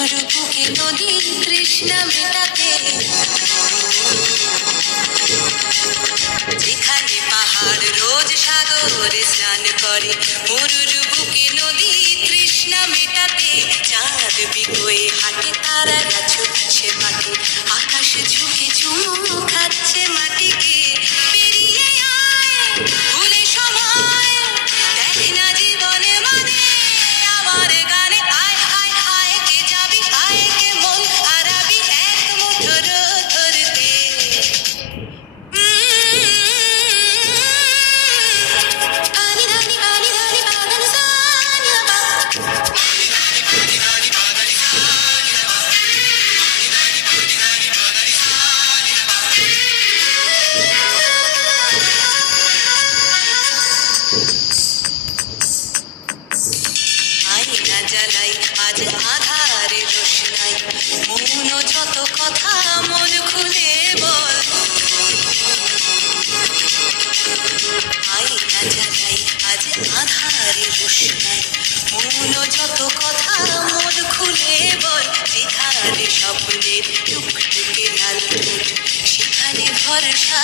মরুর বুকে নদী তৃষ্ণা মেটাতে, যেখানে পাহাড় রোজ সাগরে স্নান করে, মরুর বুকে নদী তৃষ্ণা মেটাতে। চাঁদ বিকোয়ে হাঁটে, তারারা ছুটছে মাঠে, আকাশ ঝুঁকে চুমু খাচ্ছে মাটিকে। পেরিয়ে আয় ভুলে সময়, দেখ না জীবনে মানে আমার গানে। আয় আয় আয় কে যাবি, আয় কে মন হারাবি এক মুঠোর ধরতে। পানি ধানি বাগান সানিয়া বা, আয়না জ্বালাই আজ আধারে রোশনাই, মৌন যত কথা মন খুলে বল। আয়না জ্বালাই আজ আধারে রোশনাই, মৌন যত কথা মন খুলে বল। যেখানে স্বপ্নের টুকটুকে লাল ঠোঁট, সেখানে ভরসা